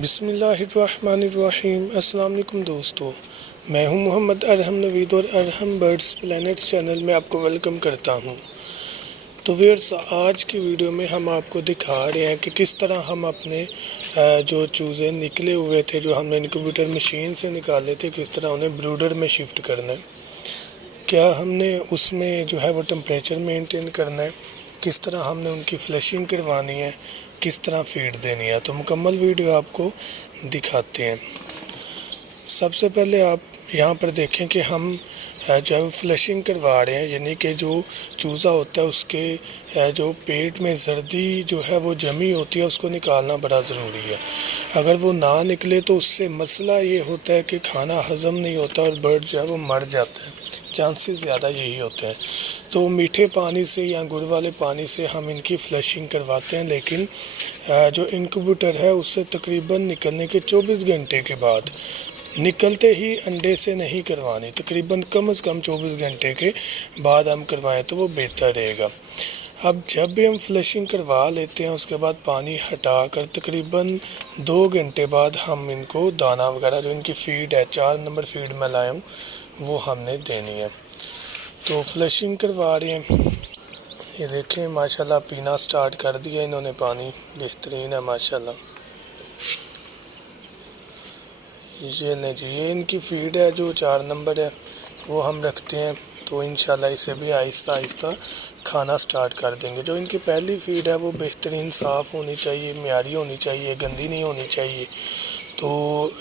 بسم اللہ الرحمن الرحیم۔ السلام علیکم دوستو، میں ہوں محمد ارحم نوید اور ارحم برڈز پلانٹس چینل میں آپ کو ویلکم کرتا ہوں۔ تو ویئرس، آج کی ویڈیو میں ہم آپ کو دکھا رہے ہیں کہ کس طرح ہم اپنے جو چوزے نکلے ہوئے تھے، جو ہم نے انکیوبیٹر مشین سے نکالے تھے، کس طرح انہیں بروڈر میں شفٹ کرنا ہے، کیا ہم نے اس میں جو ہے وہ ٹمپریچر مینٹین کرنا ہے، کس طرح ہم نے ان کی فلیشنگ کروانی ہے، کس طرح فیڈ دینی ہے۔ تو مکمل ویڈیو آپ کو دکھاتے ہیں۔ سب سے پہلے آپ یہاں پر دیکھیں کہ ہم جب فلیشنگ کروا رہے ہیں، یعنی کہ جو چوزا ہوتا ہے اس کے جو پیٹ میں زردی جو ہے وہ جمی ہوتی ہے، اس کو نکالنا بڑا ضروری ہے۔ اگر وہ نہ نکلے تو اس سے مسئلہ یہ ہوتا ہے کہ کھانا ہضم نہیں ہوتا اور برڈ جو ہے وہ مر جاتا ہے، چانسز زیادہ یہی ہوتے ہیں۔ تو میٹھے پانی سے یا گڑ والے پانی سے ہم ان کی فلیشنگ کرواتے ہیں، لیکن جو انکیوبیٹر ہے اس سے تقریباً نکلنے کے 24 گھنٹے کے بعد، نکلتے ہی انڈے سے نہیں کروانی، تقریباً کم از کم 24 گھنٹے کے بعد ہم کروائیں تو وہ بہتر رہے گا۔ اب جب بھی ہم فلیشنگ کروا لیتے ہیں، اس کے بعد پانی ہٹا کر تقریباً 2 گھنٹے بعد ہم ان کو دانہ وغیرہ جو ان کی فیڈ ہے، 4 نمبر فیڈ میں لایا ہوں، وہ ہم نے دینی ہے۔ تو فلیشنگ کروا رہے ہیں، یہ دیکھیں ماشاءاللہ پینا سٹارٹ کر دیا انہوں نے، پانی بہترین ہے ماشاءاللہ۔ یہ نہیں جی، یہ ان کی فیڈ ہے جو 4 نمبر ہے، وہ ہم رکھتے ہیں، تو انشاءاللہ اسے بھی آہستہ آہستہ کھانا سٹارٹ کر دیں گے۔ جو ان کی پہلی فیڈ ہے وہ بہترین صاف ہونی چاہیے، معیاری ہونی چاہیے، گندی نہیں ہونی چاہیے۔ تو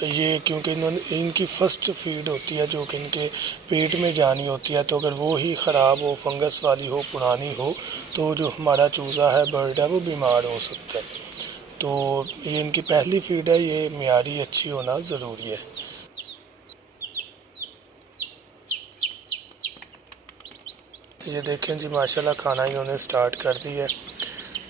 یہ کیونکہ ان کی فرسٹ فیڈ ہوتی ہے جو کہ ان کے پیٹ میں جانی ہوتی ہے، تو اگر وہ ہی خراب ہو، فنگس والی ہو، پرانی ہو، تو جو ہمارا چوزا ہے، برڈ ہے، وہ بیمار ہو سکتا ہے۔ تو یہ ان کی پہلی فیڈ ہے، یہ معیاری اچھی ہونا ضروری ہے۔ یہ دیکھیں جی ماشاءاللہ کھانا انہوں نے سٹارٹ کر دی ہے۔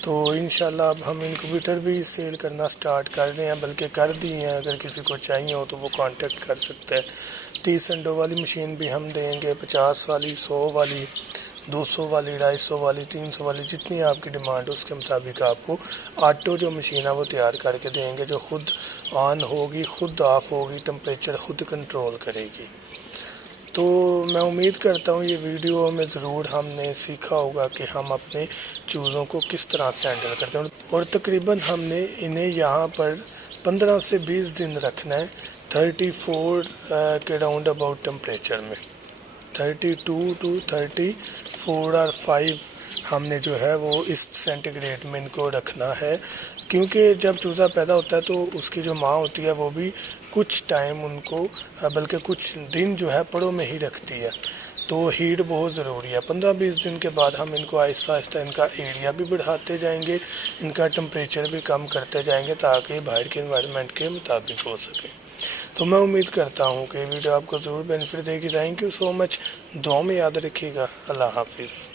تو انشاءاللہ اب ہم انکیوبیٹر بھی سیل کرنا سٹارٹ کر رہے ہیں، بلکہ کر دی ہیں، اگر کسی کو چاہیے ہو تو وہ کانٹیکٹ کر سکتا ہے۔ 30 انڈوں والی مشین بھی ہم دیں گے، 50 والی، 100 والی، 200 والی، 250 والی، 300 والی، جتنی آپ کی ڈیمانڈ اس کے مطابق آپ کو آٹو جو مشین ہے وہ تیار کر کے دیں گے، جو خود آن ہوگی، خود آف ہوگی، ٹمپریچر خود کنٹرول کرے گی۔ تو میں امید کرتا ہوں یہ ویڈیو میں ضرور ہم نے سیکھا ہوگا کہ ہم اپنے چوزوں کو کس طرح سے ہینڈل کرتے ہیں، اور تقریباً ہم نے انہیں یہاں پر 15 سے 20 دن رکھنا ہے، 34 کے راؤنڈ اباؤٹ ٹمپریچر میں، 32 to 34 اور 5 ہم نے جو ہے وہ اس سینٹی گریڈ میں ان کو رکھنا ہے، کیونکہ جب چوزا پیدا ہوتا ہے تو اس کی جو ماں ہوتی ہے وہ بھی کچھ ٹائم ان کو، بلکہ کچھ دن جو ہے پڑوں میں ہی رکھتی ہے، تو ہیٹ بہت ضروری ہے۔ 15-20 دن کے بعد ہم ان کو آہستہ آہستہ ان کا ایریا بھی بڑھاتے جائیں گے، ان کا ٹمپریچر بھی کم کرتے جائیں گے، تاکہ باہر کے انوائرمنٹ کے مطابق ہو سکے۔ تو میں امید کرتا ہوں کہ ویڈیو آپ کو ضرور بینیفٹ دے گی۔ تھینک یو سو مچ، دعاؤں میں یاد رکھیے گا۔ اللہ حافظ۔